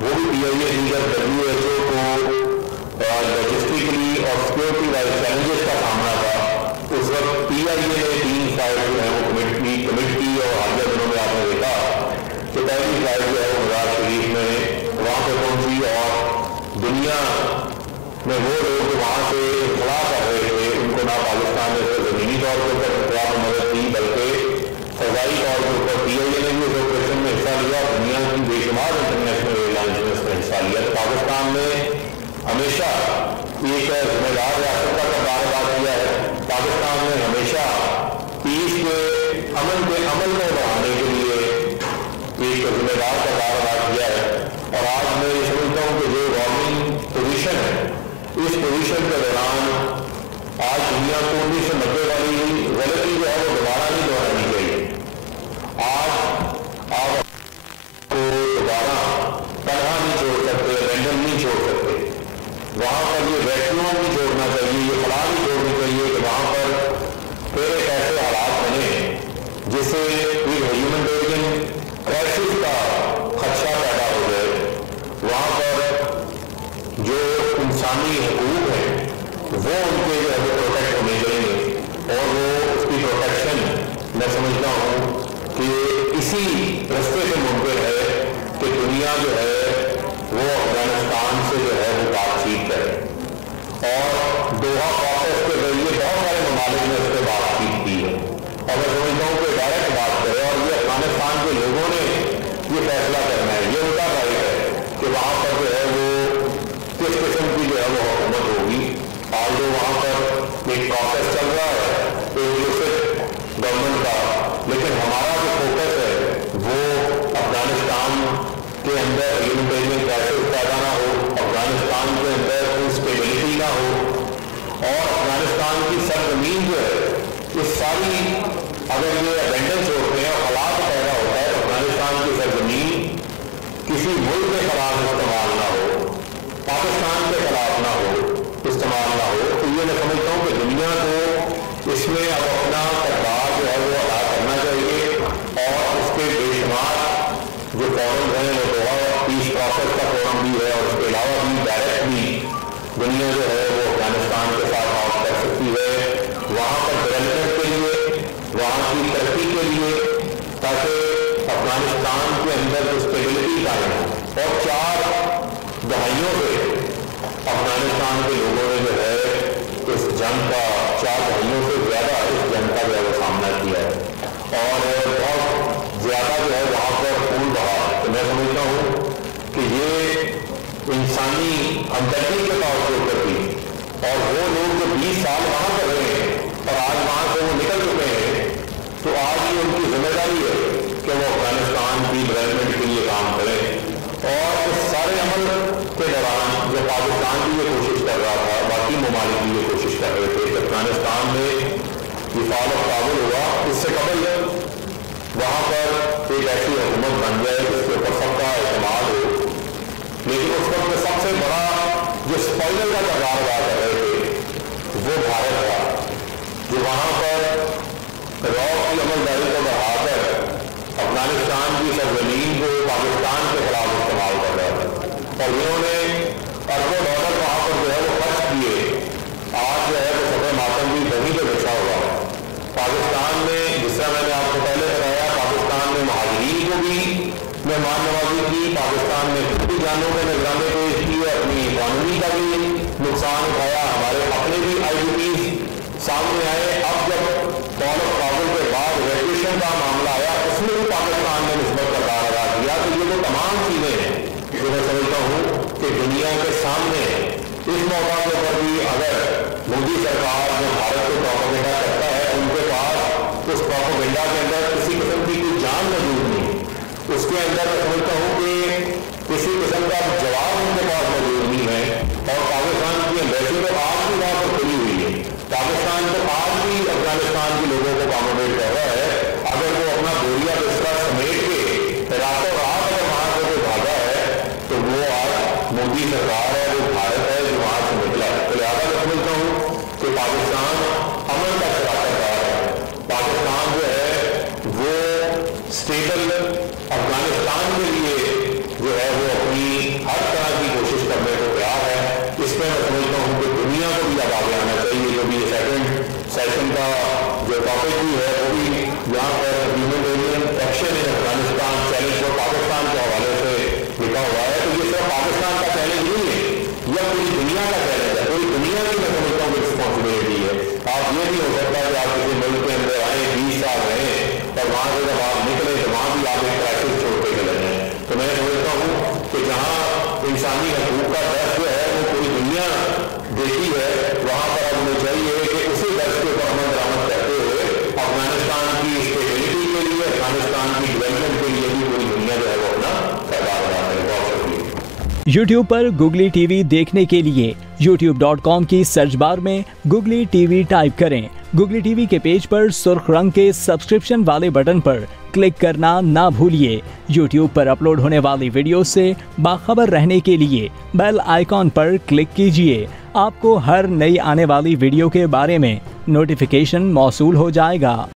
वो भी PIA जब WHO को लॉजिस्टिकली और सिक्योरिटी वाइज चैलेंजेस का सामना था, उस वक्त PIA ने 3 फ्लाइट जो है वो कमिट की, और हालिया दिनों में आपने देखा कि पहली फ्लाइट जो है वो मज़ार शरीफ में वहाँ पर पहुँची, और दुनिया में वो लोग वहाँ से इतला कर रहे थे, उनको ना पाकिस्तान ने सिर्फ ज़मीनी तौर के ऊपर इतला में मदद की, बल्कि फ़ज़ाई तौर के ऊपर PIA ने भी उस ऑपरेशन में हिस्सा लिया, दुनिया की बेशुमार इंटरनेशनल एयरलाइंस ने उसमें हिस्सा लिया। तो पाकिस्तान ने हमेशा एक जिम्मेदार रियासत का किरदार अदा किया है। पाकिस्तान ने हमेशा पीस के अमन को बढ़ाने के लिए एक जिम्मेदार किरदार अदा किया है, और आज मैं ये समझता हूँ कि जो गवर्निंग पोजीशन है, इस पोजीशन के दौरान आज दुनिया को 1990 वाली गलती जो है वो दोबारा नहीं दोहरानी चाहिए। आज आप को दोबारा तनहा नहीं छोड़ सकते, रैंडम नहीं छोड़ सकते, वहाँ पर ये वैक्यूम नहीं छोड़ना चाहिए, ये खला नहीं छोड़नी चाहिए कि वहाँ पर फिर एक ऐसे हालात बने जिससे एक ह्यूमैनिटेरियन क्राइसिस का खदशा पैदा हो जाए। वहाँ पर जो इंसानी हकूक हैं वो उनके जो है प्रोटेक्ट होने चाहिए, और वो उसकी प्रोटेक्शन मैं समझता हूँ कि इसी रास्ते से मुमकिन है कि दुनिया जो है वो अफगानिस्तान से जो है वो बातचीत करे, और दोहा प्रोसेस के जरिए बहुत सारे ममालिक ने उस पर बातचीत की है, और मैं समझता हूँ कि डायरेक्ट बात करे, और ये अफगानिस्तान के लोगों ने ये फैसला करना है, ये उनका राइट है कि वहाँ पर जो है वो किस किस्म की जो है वो हुकूमत होगी। आज जो वहाँ पर एक प्रोसेस चल रहा है इंक्लूसिव गवर्नमेंट का, लेकिन हमारा जो फोकस है वो अफगानिस्तान के अंदर ह्यूमैनिटेरियन क्राइसिस पैदा ना हो, अफगानिस्तान के अंदर इंस्टेबिलिटी ना हो, और अफगानिस्तान की सरजमीन जो है इस सारी अगर ये अबेंडेंस होते हैं और हालात पैदा होता है, अफगानिस्तान की सरजमीन किसी मुल्क के खिलाफ इस्तेमाल ना हो, पाकिस्तान के खिलाफ ना हो, इस्तेमाल ना हो, तो ये मैं समझता हूँ कि दुनिया को इसमें अब अपना किरदार जो है वो अदा करना चाहिए, और उसके बेशुमार जो फॉरम हैं वो दोहा पीस प्रोसेस का फॉरम भी है, और उसके अलावा भी डायरेक्ट भी दुनिया जो है वो अफगानिस्तान के साथ बात कर सकती है, वहाँ पर डेवलपमेंट के लिए, वहाँ की तरक्की के लिए, ताकि अफगानिस्तान के अंदर जो स्टेबिलिटी कायम हो। और 4 दहाइयों से अफगानिस्तान के लोगों ने जो है इस जंग का 4 दहाइयों से ज़्यादा इस जंग का जो है वो सामना किया है, और बहुत ज़्यादा जो है वहाँ पर खून बहा। तो मैं समझता हूँ कि ये इंसानी हमदर्दी के तौर के ऊपर भी, और वो लोग जो 20 साल वहाँ कर रहे हैं और आज वहाँ से वो निकल चुके हैं, तो आज ये उनकी जिम्मेदारी है कि वो अफगानिस्तान की डेवलपमेंट के लिए काम करें। और इस सारे अमल के दौरान जो पाकिस्तान भी ये कोशिश कर रहा था, बाकी ममालिक भी ये कोशिश कर रहे थे कि अफगानिस्तान में विफाल और काबुल हुआ, इससे कबल वहाँ पर एक ऐसी हुकूमत बन जाए जिसके ऊपर सबका एतमाद हो। लेकिन उस वक्त में सबसे बड़ा जो स्पॉइलर का किरदार अदा कर रहे थे वो भारत था, जो वहाँ पर रॉ की अमलदारी को बढ़ाकर अफगानिस्तान की सरजमीन को पाकिस्तान के खिलाफ इस्तेमाल कर रहा था, और इन्होंने अरबों डॉलर वहाँ पर जो है वो खर्च किए। आज जो है वो सफे मातम भी वहीं पर बैठा हुआ है। पाकिस्तान में, जिस तरह मैंने आपको पहले बताया, पाकिस्तान में महाजरीन को भी मेहमान नवाजी की, पाकिस्तान ने खुद भी जानों के नजराने पेश किए, अपनी इकॉनमी का भी नुकसान उठाया, हमारे अपने भी IDPs सामने आए। अब जब फॉल ऑफ काबुल के बाद रेवोल्यूशन का मामला आया, उसमें भी पाकिस्तान ने निस्बत किरदार अदा किया। तो ये वो तमाम चीज़ें हैं जो मैं समझता हूँ कि दुनिया के सामने इस मौका के ऊपर भी अगर मोदी सरकार जो भारत को प्रोपेगेंडा करता है, उनके पास उस प्रोपेगेंडा के अंदर किसी किस्म की कोई जान मौजूद नहीं, उसके अंदर मैं समझता हूँ कि किसी किस्म का जवाब उनके पास मौजूद नहीं है। और पाकिस्तान की एम्बेसी तो आज भी वहाँ पर खुली हुई है, पाकिस्तान तो आज भी अफगानिस्तान के लोगों को अकोमोडेट कर रहा है। अगर वो अपना बोरिया बिस्तर समेट के रातों रात अगर वहाँ से कोई भागा है, तो वो आज मोदी सरकार है, वो भारत है जो वहाँ से निकला है। तो लिहाजा मैं समझता हूँ कि पाकिस्तान अमन का शराकतदार है। पाकिस्तान जो है वो स्टेबल अफगानिस्तान के लिए जो है वो अपनी सब आगे आना चाहिए। जो भी सेकंड सेशन का जो टॉपिक भी है वो भी यहाँ पर humanitarian action in Afghanistan challenge for Pakistan के हवाले से लिखा हुआ है। तो ये सिर्फ पाकिस्तान का चैलेंज नहीं है, यह पूरी दुनिया का चैलेंज है, पूरी दुनिया की मैं समझता हूँ रिस्पॉन्सिबिलिटी है। आप ये नहीं हो सकता कि आप किसी मुल्क के अंदर आए 20 साल रहे और वहाँ से जब आप निकले तो वहाँ भी आप एक क्राइसिस छोड़ के चले जाएँ। तो मैं समझता हूँ कि जहाँ इंसानी हकूक़ का दर्ज जो है वो पूरी दुनिया देखी है, वहाँ पर अब हमें चाहिए कि उसी दर्ज के ऊपर अमल दरामद करते हुए अफगानिस्तान की स्टेबिलिटी के लिए, अफगानिस्तान की डेवलपमेंट के लिए भी पूरी दुनिया जो है वो अपना सरकार बना करे। बहुत शुक्रिया। YouTube पर Googly TV देखने के लिए youtube.com की सर्च बार में Googly TV टाइप करें। Googly TV के पेज पर सुर्ख रंग के सब्सक्रिप्शन वाले बटन पर क्लिक करना ना भूलिए। YouTube पर अपलोड होने वाली वीडियो से बाखबर रहने के लिए बेल आइकॉन पर क्लिक कीजिए। आपको हर नई आने वाली वीडियो के बारे में नोटिफिकेशन मौसूल हो जाएगा।